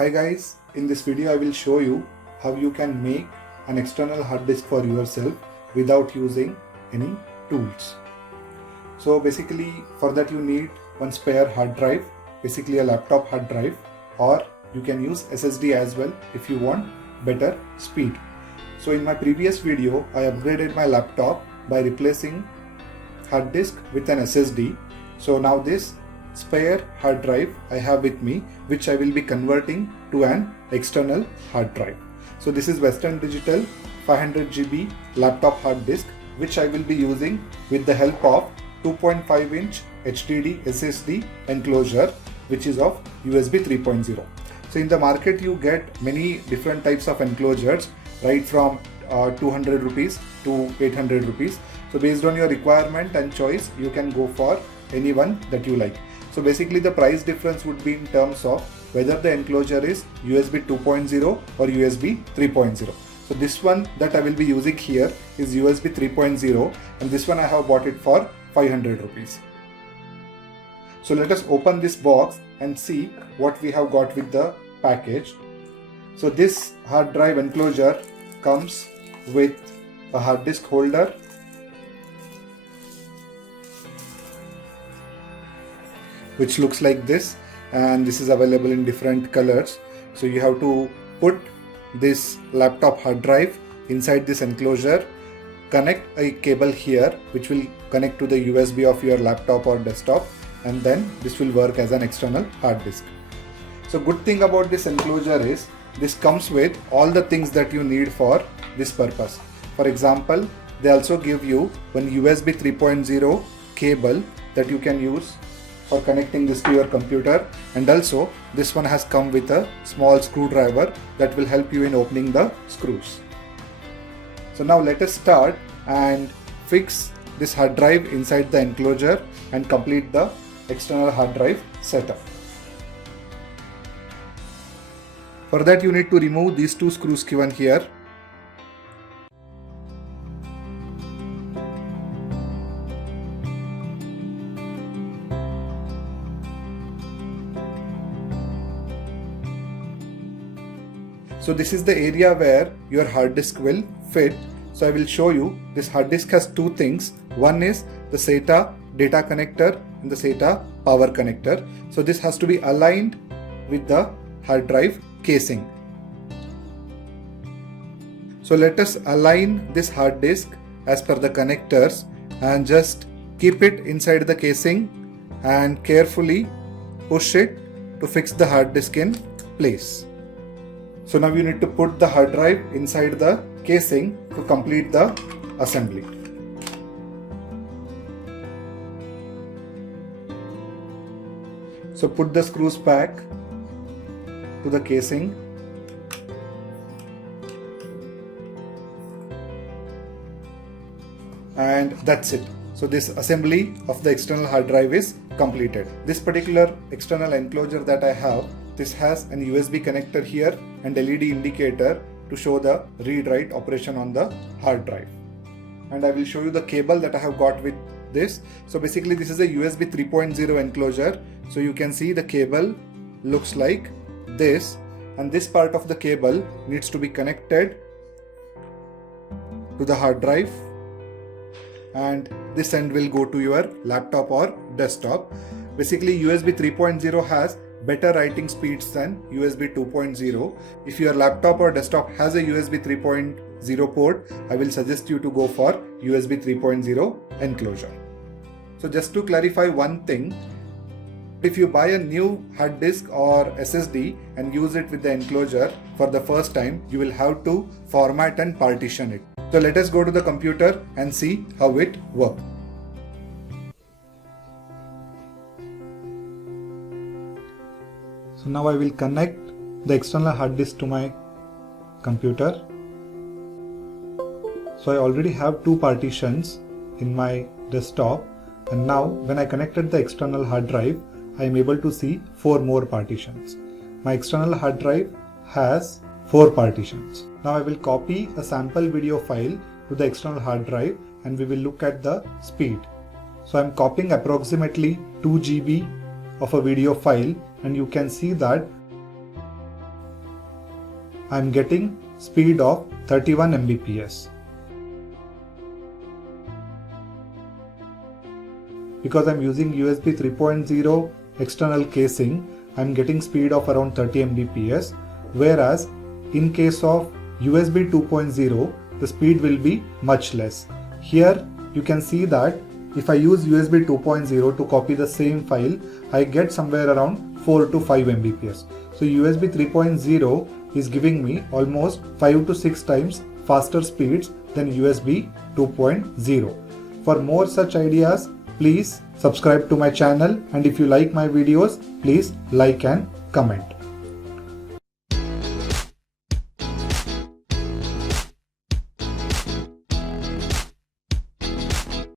Hi guys, in this video I will show you how you can make an external hard disk for yourself without using any tools. So basically for that you need one spare hard drive, basically a laptop hard drive, or you can use SSD as well if you want better speed. So in my previous video I upgraded my laptop by replacing hard disk with an SSD. So now this spare hard drive I have with me, which I will be converting to an external hard drive. So this is Western Digital 500 GB laptop hard disk, which I will be using with the help of 2.5-inch HDD SSD enclosure, which is of USB 3.0. So in the market you get many different types of enclosures, right from 200 rupees to 800 rupees. So based on your requirement and choice, you can go for any one that you like. So basically the price difference would be in terms of whether the enclosure is USB 2.0 or USB 3.0. So this one that I will be using here is USB 3.0, and this one I have bought it for 500 rupees. So let us open this box and see what we have got with the package. So this hard drive enclosure comes with a hard disk holder, which looks like this, and this is available in different colors. So you have to put this laptop hard drive inside this enclosure, connect a cable here which will connect to the USB of your laptop or desktop, and then this will work as an external hard disk. So good thing about this enclosure is this comes with all the things that you need for this purpose. For example, they also give you one USB 3.0 cable that you can use for connecting this to your computer, and also this one has come with a small screwdriver that will help you in opening the screws. So now let us start and fix this hard drive inside the enclosure and complete the external hard drive setup. For that you need to remove these two screws given here. So this is the area where your hard disk will fit. So I will show you, this hard disk has two things. One is the SATA data connector and the SATA power connector. So this has to be aligned with the hard drive casing. So let us align this hard disk as per the connectors and just keep it inside the casing and carefully push it to fix the hard disk in place. So now you need to put the hard drive inside the casing to complete the assembly. So put the screws back to the casing. And that's it. So this assembly of the external hard drive is completed. This particular external enclosure that I have, this has an USB connector here and LED indicator to show the read-write operation on the hard drive. And I will show you the cable that I have got with this. So basically this is a USB 3.0 enclosure. So you can see the cable looks like this, and this part of the cable needs to be connected to the hard drive, and this end will go to your laptop or desktop. Basically USB 3.0 has better writing speeds than USB 2.0. If your laptop or desktop has a USB 3.0 port, I will suggest you to go for USB 3.0 enclosure. So just to clarify one thing, if you buy a new hard disk or SSD and use it with the enclosure for the first time, you will have to format and partition it. So let us go to the computer and see how it works. So now I will connect the external hard disk to my computer. So I already have two partitions in my desktop, and now when I connected the external hard drive, I am able to see 4 more partitions. My external hard drive has 4 partitions. Now I will copy a sample video file to the external hard drive and we will look at the speed. So I am copying approximately 2 GB of a video file, and you can see that I'm getting speed of 31 Mbps. Because I'm using USB 3.0 external casing, I'm getting speed of around 30 Mbps, whereas in case of USB 2.0, the speed will be much less. Here you can see that if I use USB 2.0 to copy the same file, I get somewhere around 4 to 5 Mbps. So USB 3.0 is giving me almost 5 to 6 times faster speeds than USB 2.0. For more such ideas, please subscribe to my channel, and if you like my videos, please like and comment.